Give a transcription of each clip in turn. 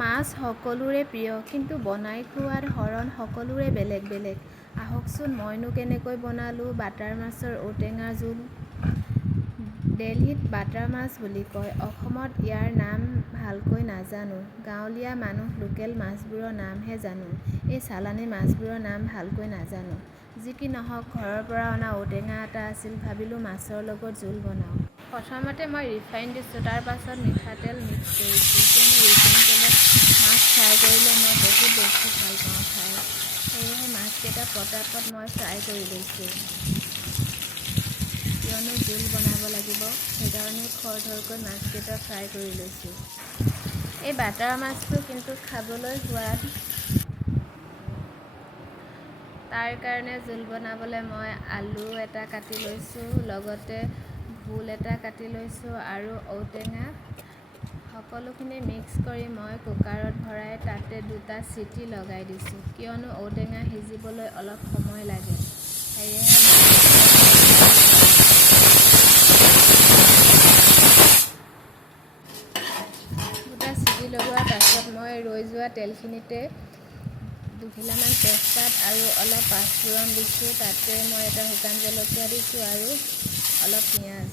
মাছ সকলোৰে প্ৰিয়, কিন্তু বনাই খোৱাৰ ধৰণ সকলোৰে বেলেগ বেলেগ। আহকচোন মইনো কেনেকৈ বনালোঁ বাটাৰ মাছৰ ঔটেঙা জোল। দিল্লীত বাটাৰ মাছ বুলি কয়। অসমত ইয়াৰ নাম ভালকৈ নাজানো। গাঁৱলীয়া মানুহ লোকেল মাছবোৰৰ নামহে জানো। এই চালানী মাছবোৰৰ নাম ভালকৈ নাজানো। যি কি নহওক, ঘৰৰ পৰা অনা ঔটেঙা এটা আছিল, ভাবিলোঁ মাছৰ লগত জোল বনাওঁ। প্ৰথমতে মই ৰিফাইন দিছোঁ, তাৰ পাছত মিঠাতেল মিক্স কৰিছোঁ, কিয়নো ৰিফাইন তেলত মাছ ফ্ৰাই কৰিলে মই বহুত বেছি ভাল পাওঁ খাই। সেয়েহে মাছকেইটা পটাপট মই ফ্ৰাই কৰি লৈছোঁ, কিয়নো জোল বনাব লাগিব। সেইকাৰণে খৰধৰকৈ মাছকেইটা ফ্ৰাই কৰি লৈছোঁ। এই বাটাৰ মাছটো কিন্তু খাবলৈ সোৱাদ। তাৰ কাৰণে জোল বনাবলৈ মই আলু এটা কাটি লৈছোঁ, লগতে ভোল এটা কাটি লৈছোঁ আৰু ঔটেঙা। সকলোখিনি মিক্স কৰি মই কুকাৰত ভৰাই তাতে 2টা চিটি লগাই দিছোঁ, কিয়নো ঔটেঙা সিজিবলৈ অলপ সময় লাগে। সেয়েহে দুটা চিটি লগোৱাৰ পাছত মই ৰৈ যোৱা তেলখিনিতে 2 খিলামান তেজপাত আৰু অলপ পাঁচফোৰণ দিছোঁ। তাতে মই এটা শুকান জলকীয়া দিছোঁ আৰু অলপ পিঁয়াজ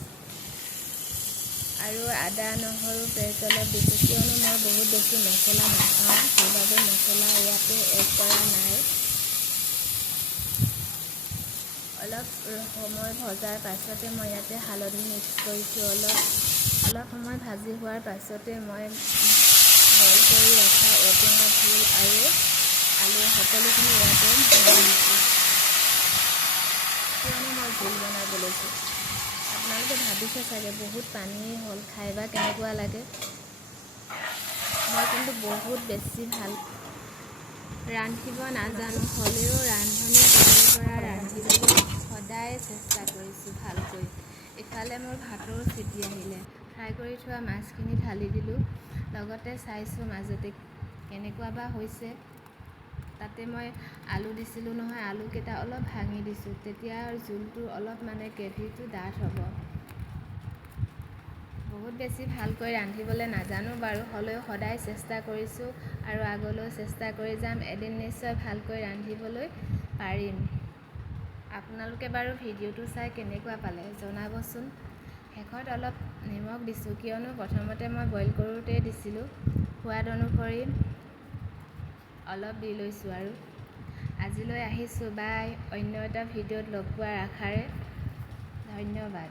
আৰু আদা নহৰু পেষ্ট অলপ দিছোঁ, কিয়নো মই বহুত বেছি মছলা নাখাওঁ, সেইবাবে মছলা ইয়াতে এড কৰা নাই। অলপ সময় ভজাৰ পাছতে মই ইয়াতে হালধি মিক্স কৰিছোঁ। অলপ সময় ভাজি হোৱাৰ পাছতে মই বইল কৰি ৰখা ঔটেঙা, ভোল আৰু আলু সকলোখিনি ইয়াতে ঢালি দিছোঁ, কিয়নো মই জোল বনাব লৈছোঁ। আপোনালোকে ভাবিছে চাগে বহুত পানী হ'ল, খাই বা কেনেকুৱা লাগে। মই কিন্তু বহুত বেছি ভাল ৰান্ধিব নাজানো, হ'লেও ৰান্ধনি কালৰ পৰা ৰান্ধিবলৈ সদায় চেষ্টা কৰিছোঁ ভালকৈ। ইফালে মোৰ ভাতৰ চিটি আহিলে, ফ্ৰাই কৰি থোৱা মাছখিনি ঢালি দিলোঁ, লগতে চাইছোঁ মাজতে কেনেকুৱা বা হৈছে। তাতে মই আলু দিছিলোঁ নহয়, আলুকেইটা অলপ ভাঙি দিছোঁ, তেতিয়া জোলটো অলপ গ্ৰেভিটো ডাঠ হ'ব। বহুত বেছি ভালকৈ ৰান্ধিবলৈ নাজানো বাৰু, হ'লেও সদায় চেষ্টা কৰিছোঁ আৰু আগলৈও চেষ্টা কৰি যাম। এদিন নিশ্চয় ভালকৈ ৰান্ধিবলৈ পাৰিম। আপোনালোকে বাৰু ভিডিঅ'টো চাই কেনেকুৱা পালে জনাবচোন। শেষত অলপ নিমখ দিছোঁ, কিয়নো প্ৰথমতে মই বইল কৰোঁতেই দিছিলোঁ। সোৱাদ অনুসৰি অলপ দি লৈছোঁ আৰু। আজিলৈ আহিছোঁ, বাই। অন্য এটা ভিডিঅ'ত লগ পোৱাৰ আশাৰে ধন্যবাদ।